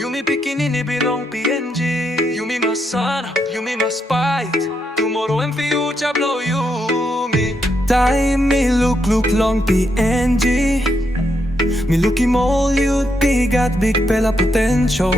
Yumi bikini belong PNG. Yumi must sana, Yumi must fight. Tomorrow and future blow Yumi. Time me look long PNG. Me look him all youth, he got big pela potential.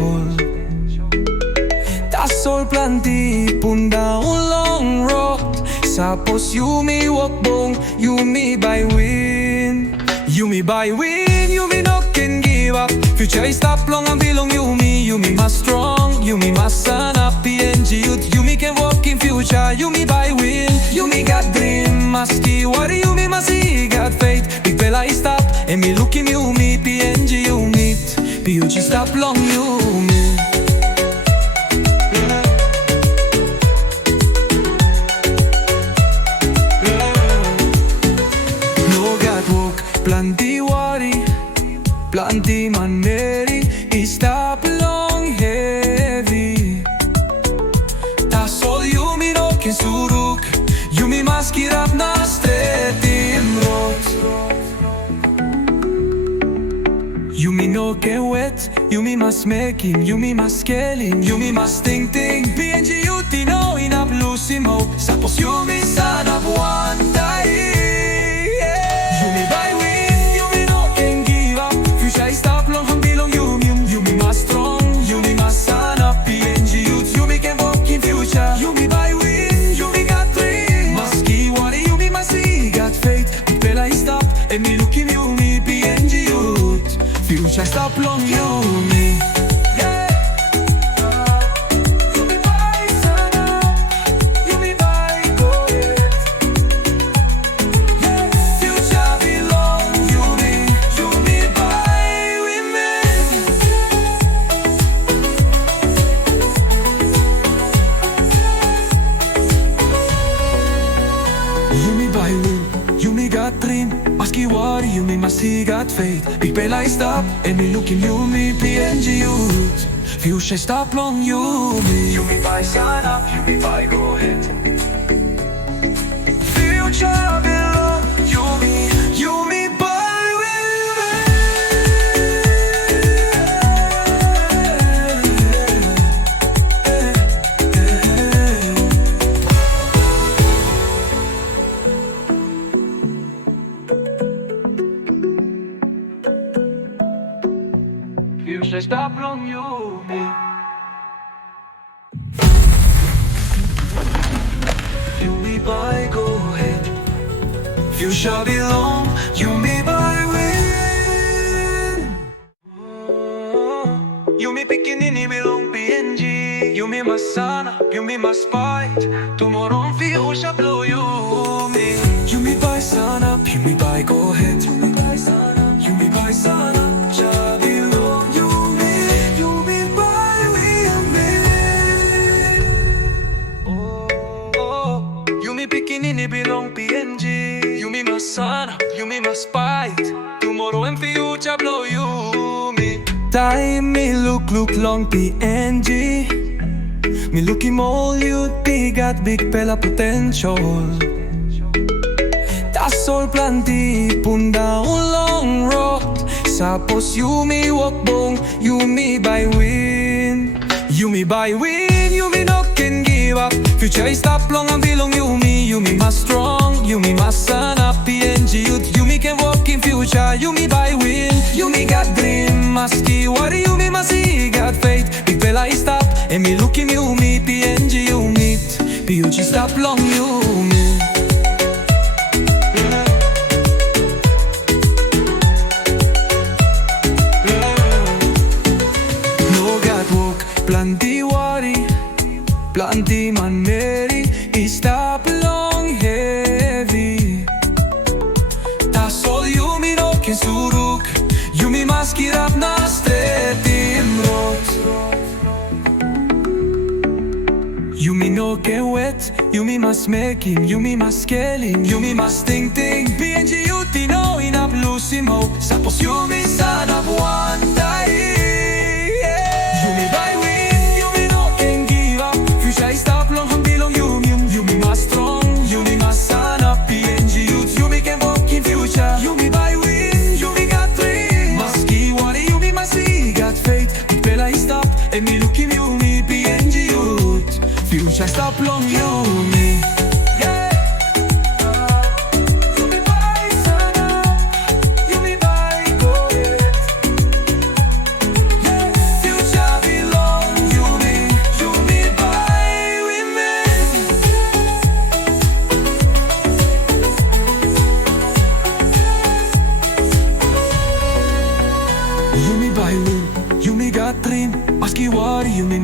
Das all planti punda un long road. Sapos Yumi walk bong, Yumi by win. Yumi by win, Yumi no can give up. Future is stop long and belong Yumi. Yumi must strong, Yumi must Sanap. PNG Youth, Yumi can walk in future. Yumi by win, Yumi got dream. Maski worry, Yumi must he got faith. Big Bella is stop, and me look him Yumi. PNG Yumi, PUG stop long Yumi. Planti worry, planti maneri, stop long heavy. Tas all Yumi no can suruk, Yumi must get up na straight in road. Yumi no can wet, Yumi must make him, Yumi must scale him, Yumi must think. PNG Youth no in a blue simo, sapos Yumi Sanap one day. Yumi by stop long hang belong Yumi must strong, Yumi must Sanap. PNG Youth, Yumi can walk in future. Yumi by win, Yumi got dream. Maski worry, Yumi must see got faith. Big Bella stop, and me look in Yumi. PNG Youth, future stop long Yumi. Yumi by will, Yumi got dream. Maski worry, Yumi must he got faith. Big Bella stop, and me look in Yumi. PNG Youth, future stop long Yumi. Yumi by Sanap, Yumi by go ahead. Future belong Yumi, Yumi by will. Future stop long Yumi. Yumi by go ahead. Future belong Yumi by win. Yumi bikini belong PNG. Yumi must sana, Yumi must fight. Tomorrow and future blow Yumi. Yumi by Sanap, Yumi by go ahead. Yumi by Sanap, Yumi by Sanap. Bikini belong PNG. Yumi must sana, Yumi must fight. Tomorrow and future blow Yumi. Time me look long PNG. Me look him all youth, he got big pela potential. Das all planti punda un long road. Sapos Yumi walk bong, Yumi by win. Yumi by win, Yumi no can give up. Future is stop long and belong Yumi. Yumi must strong, Yumi must Sanap. PNG Youth, Yumi can walk in future. Yumi by win, Yumi got dream. Maski worry, Yumi must he got faith. Big Bella stop, and me look him Yumi. PNG Yumi, PUG stop long Yumi. No got walk, planti worry, planti maneri, stop long heavy. Tas all Yumi no can suruk, Yumi must get up na straight in road. Yumi no can wet, Yumi must make him, Yumi must scale him, Yumi must think. PNG Youth no in a blue simo, sapos Yumi Sanap one day. Yumi by win, Yumi no can give up. Future stop long hang belong Yumi. Yumi must strong, Yumi must Sanap. PNG Youth, Yumi can walk in future. Yumi by win, Yumi got dream. Maski worry, Yumi must see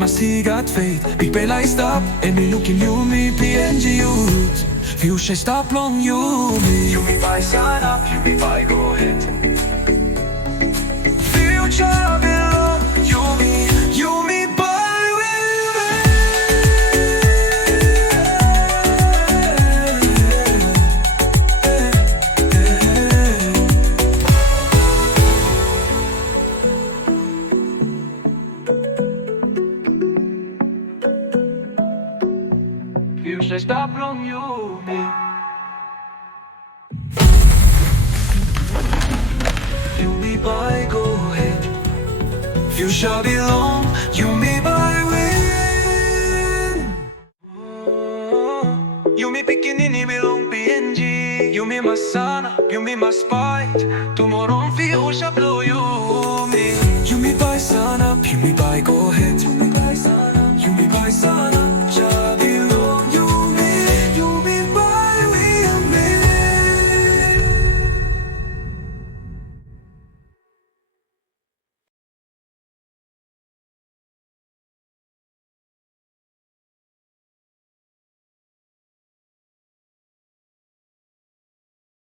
masigat faith Pipelay stop and inukin Yumi PNG Yutz Future stop long Yumi Yumi by Sanap, Yumi by go ahead. Future belong Yumi Yumi by Future stop long Yumi. Yumi by go ahead Future belong Yumi by win Yumi pikinini belong PNG. Yumi masana, Yumi mas fight. Tomorrow ang future blow Yumi. Yumi by Sanap Yumi by go ahead